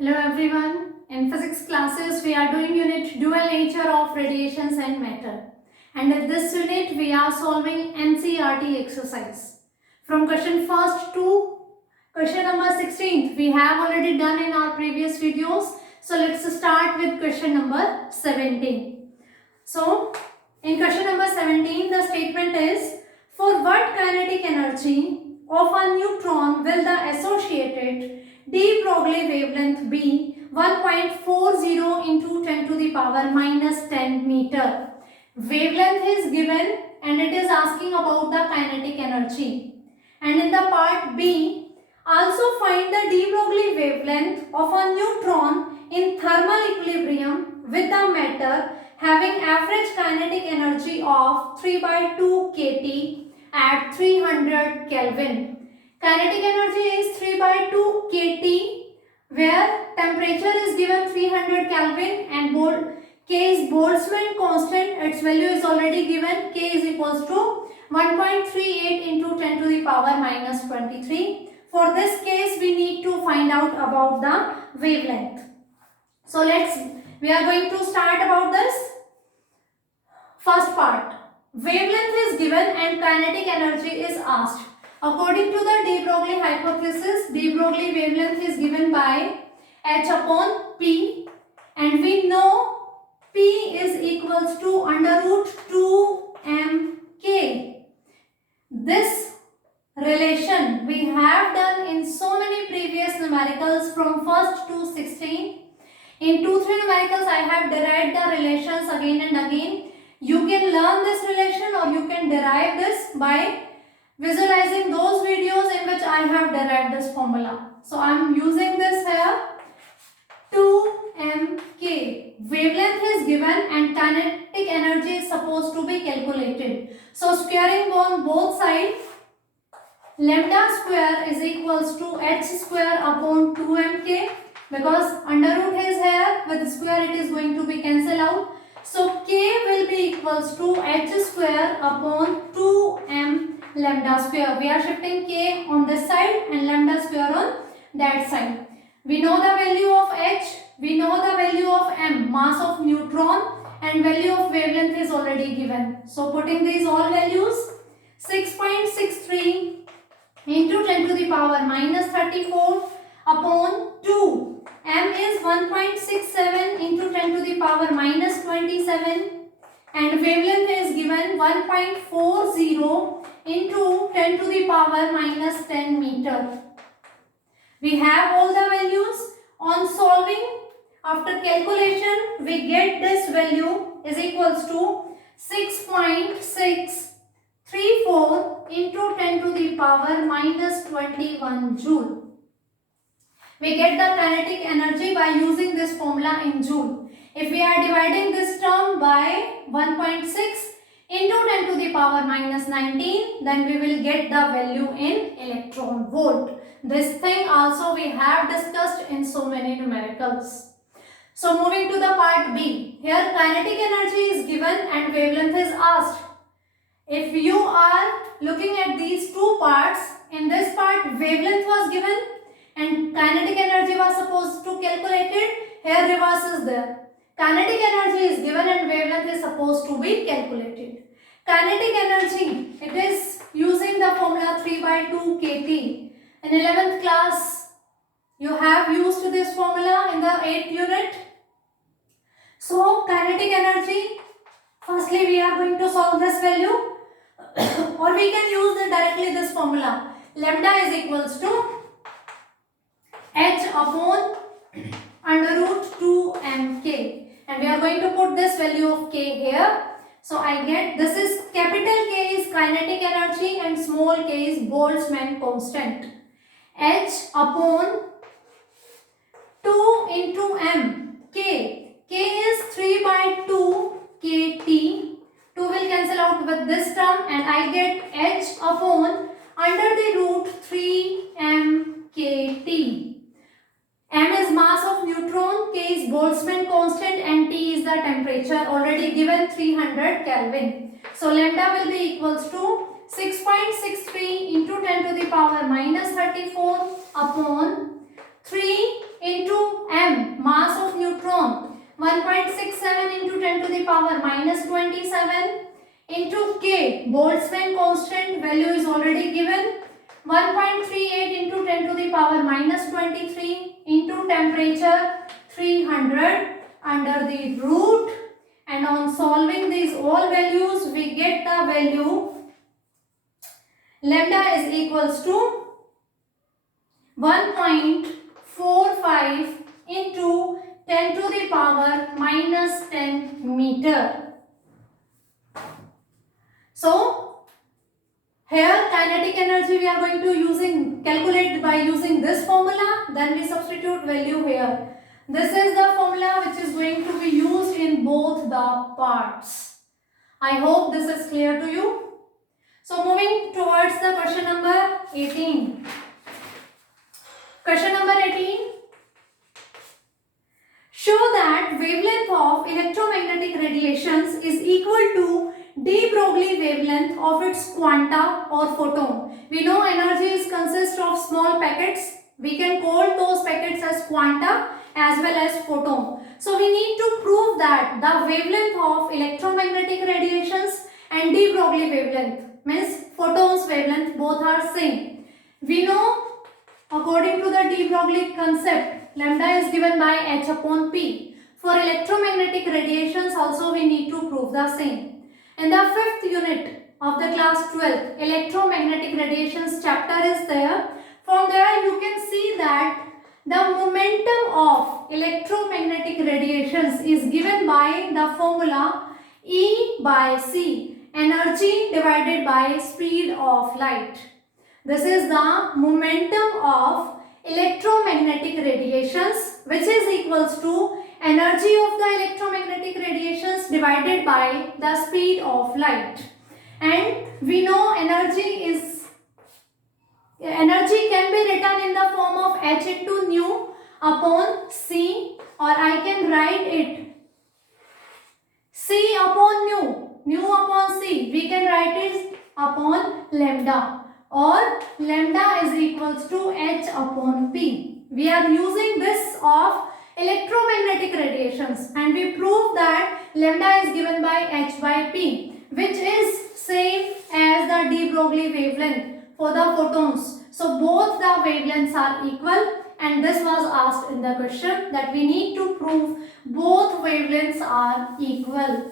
Hello everyone. In physics classes we are doing unit dual nature of radiations and matter. And in this unit we are solving NCERT exercise. From question first to question number 16 we have already done in our previous videos. So let's start with question number 17. So in question number 17 the statement is, for what kinetic energy of a neutron will the associated de Broglie wavelength be 1.40 into 10 to the power minus 10 meter. Wavelength is given and it is asking about the kinetic energy. And in the part B, also find the de Broglie wavelength of a neutron in thermal equilibrium with the matter having average kinetic energy of 3/2 kT at 300 Kelvin. Kinetic energy is 3/2 kT, where temperature is given 300 Kelvin and K is Boltzmann constant. Its value is already given. K is equals to 1.38 into 10 to the power minus 23. For this case, we need to find out about the wavelength. So we are going to start about this. First part, wavelength is given and kinetic energy is asked. According to the de Broglie hypothesis, de Broglie wavelength is given by h upon p, and we know p is equals to under root 2 mk. This relation we have done in so many previous numericals from 1st to 16. In 2-3 numericals I have derived the relations again and again. You can learn this relation or you can derive this by visualizing those videos in which I have derived this formula. So I am using this here. 2mk. Wavelength is given and kinetic energy is supposed to be calculated. So squaring on both sides, lambda square is equals to h square upon 2mk, because under root is here, with square it is going to be cancelled out. So k will be equals to h square upon 2m lambda square. We are shifting k on this side and lambda square on that side. We know the value of h, we know the value of m, mass of neutron, and value of wavelength is already given. So putting these all values, 6.63 into 10 to the power minus 34 upon 2. M is 1.67 into 10 to the power minus 27, and wavelength is given 1.40 into 10 to the power minus 10 meter. We have all the values. On solving, after calculation, we get this value is equals to 6.634 into 10 to the power minus 21 joule. We get the kinetic energy by using this formula in joule. If we are dividing this term by 1.6 into 10 to the power minus 19, then we will get the value in electron volt. This thing also we have discussed in so many numericals. So moving to the part B. Here kinetic energy is given and wavelength is asked. If you are looking at these two parts, in this part wavelength was given and kinetic energy was supposed to calculate it. Here reverse is there. Kinetic energy is given and wavelength is supposed to be calculated. Kinetic energy, it is using the formula 3/2 kT. In 11th class, you have used this formula in the 8th unit. So kinetic energy, firstly we are going to solve this value or we can use directly this formula. Lambda is equals to h upon under root 2 mk, and we are going to put this value of k here. So I get, this is capital K is kinetic energy and small k is Boltzmann constant. H upon 2 into m, k is 3/2 kT. 2 will cancel out with this term and I get h upon under the root 3 mkt. M is mass of neutron, K is Boltzmann constant, and T is the temperature already given 300 Kelvin. So lambda will be equals to 6.63 into 10 to the power minus 34 upon 3 into K, Boltzmann constant value is already given. 1.38 into 10 to the power minus 23 into temperature 300 under the root, and on solving these all values we get the value lambda is equals to 1.45 into 10 to the power minus 10 meter. So here kinetic energy we are going to calculate by using this formula, then we substitute value here. This is the formula which is going to be used in both the parts. I hope this is clear to you. So moving towards the question number 18. Question number 18. Show that wavelength of electromagnetic radiations is equal to de Broglie wavelength of its quanta or photon. We know energy consists of small packets. We can call those packets as quanta as well as photon. So we need to prove that the wavelength of electromagnetic radiations and de Broglie wavelength, means photons wavelength, both are same. We know according to the de Broglie concept, lambda is given by h upon p. For electromagnetic radiations also we need to prove the same. In the 5th unit of the class 12, electromagnetic radiations chapter is there. From there you can see that the momentum of electromagnetic radiations is given by the formula E by C, energy divided by speed of light. This is the momentum of electromagnetic radiations, which is equals to energy of the electromagnetic radiations divided by the speed of light. And we know energy can be written in the form of h into nu upon c, or I can write it c upon nu upon c. We can write it upon lambda, or lambda is equals to h upon p. We are using this of electromagnetic radiations, and we prove that lambda is given by h by p, which is same as the de Broglie wavelength for the photons. So both the wavelengths are equal, and this was asked in the question that we need to prove both wavelengths are equal.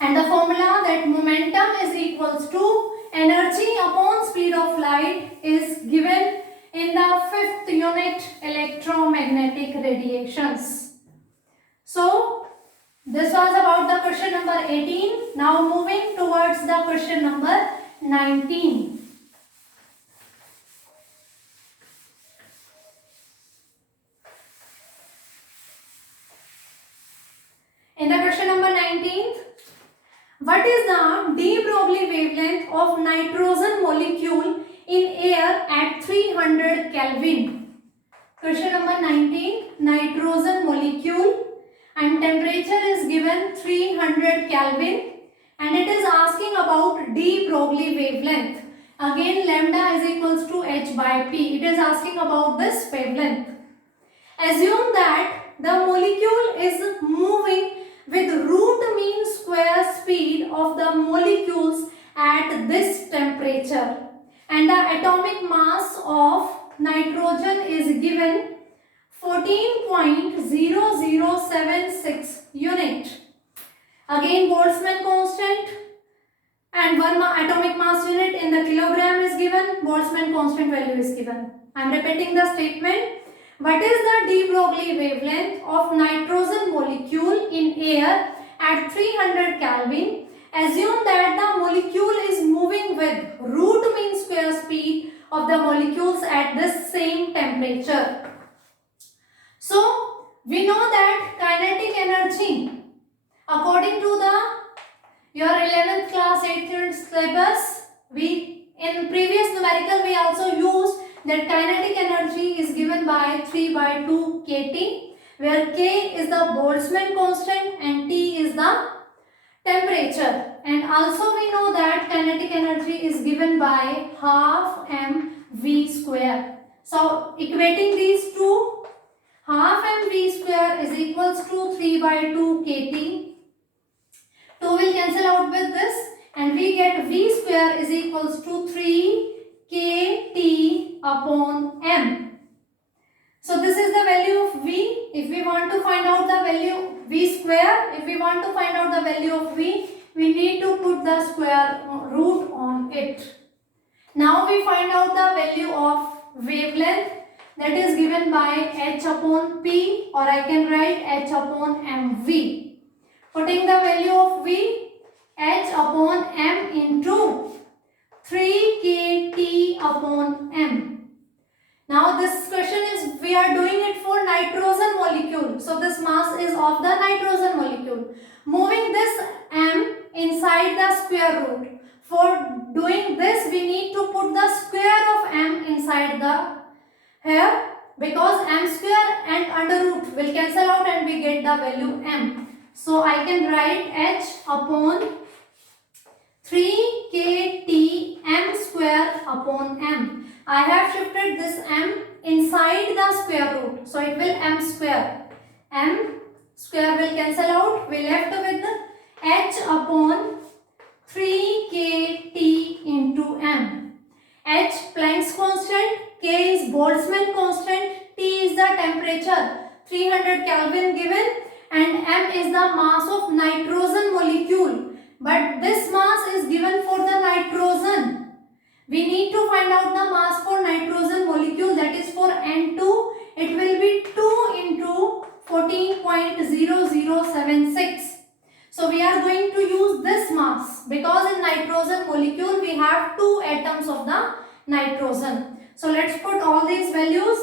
And the formula that momentum is equals to energy upon speed of light is given in the 5th unit, electromagnetic radiations. So this was about the question number 18. Now moving towards the question number 19. In the question number 19, what is the de Broglie wavelength of nitrogen molecule in air at 300 Kelvin? Question number 19, nitrogen molecule, and temperature is given 300 Kelvin, and it is asking about de Broglie wavelength. Again lambda is equals to h by p. It is asking about this wavelength. Assume that the molecule is moving with root mean square speed of the molecules at this temperature, and the atomic mass of nitrogen is given 14.0076 unit. Again Boltzmann constant and one atomic mass unit in the kilogram is given, Boltzmann constant value is given. I am repeating the statement. What is the de Broglie wavelength of nitrogen molecule in air at 300 Kelvin? Assume that the molecule is moving with root mean square speed of the molecules at this same temperature. So we know that kinetic energy, according to your 11th class 8th syllabus, in previous numerical we also used that kinetic energy is given by 3 by 2 kT, where K is the Boltzmann constant and T is the temperature. And also we know that kinetic energy is given by half mv square. So equating these two, half mv square is equals to 3 by 2 kT. 2 will cancel out with this, and we get V square is equals to 3kT upon m. So this is the value of V. If we want to find out the value V square, if we want to find out the value of V, we need to put the square root on it. Now we find out the value of wavelength, that is given by h upon p, or I can write h upon mv. Putting the value of V, h upon m into 3kT upon m. Now this question is, we are doing it for nitrogen molecule. So this mass is of the nitrogen molecule. Moving this m inside the square root. For doing this, we need to put the square of m inside the here, because m square and under root will cancel out and we get the value m. So I can write h upon 3kT m square upon m. I have shifted this m inside the square root. So it will m square. M square will cancel out. We left with h upon 3kT into m. H Planck's constant, K is Boltzmann constant, T is the temperature, 300 Kelvin given, and m is the mass of nitrogen molecule. But this mass is given for the nitrogen. We need to find out the mass for nitrogen molecule, that is for N2. It will be 2 into 14.0076. So we are going to use this mass because in nitrogen molecule we have 2 atoms of the nitrogen. So let's put all these values.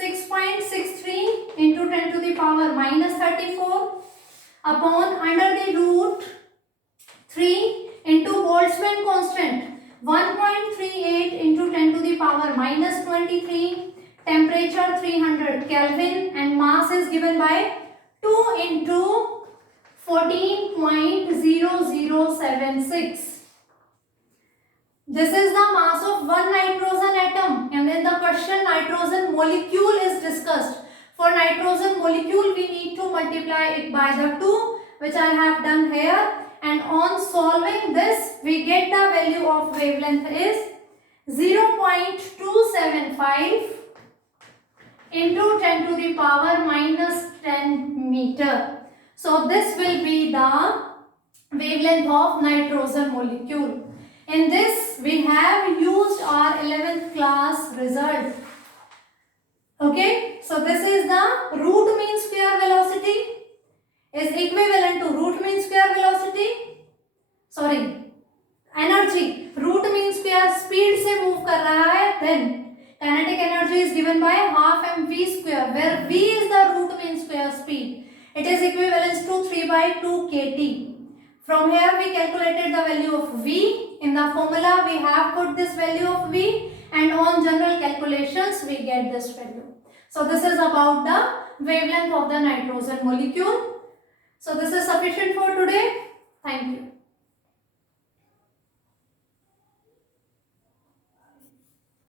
6.63 into 10 to the power minus 34 upon under the root 3 into Boltzmann constant 1.38 into 10 to the power minus 23, temperature 300 Kelvin, and mass is given by 2 into 14.0076. This is the mass of one nitrogen atom, and in the question nitrogen molecule is discussed. For nitrogen molecule we need to multiply it by the 2, which I have done here. And on solving this, we get the value of wavelength is 0.275 into 10 to the power minus 10 meter. So this will be the wavelength of nitrogen molecule. In this, we have used our 11th class result. Okay, so this is the root mean square velocity is equivalent to root mean square velocity, energy, root mean square speed से move कर रहा है, then kinetic energy is given by half mv square, where v is the root mean square speed. It is equivalent to 3 by 2 kt. From here we calculated the value of v. In the formula we have put this value of v, and on general calculations we get this value. So this is about the wavelength of the nitrogen molecule. So this is sufficient for today. Thank you.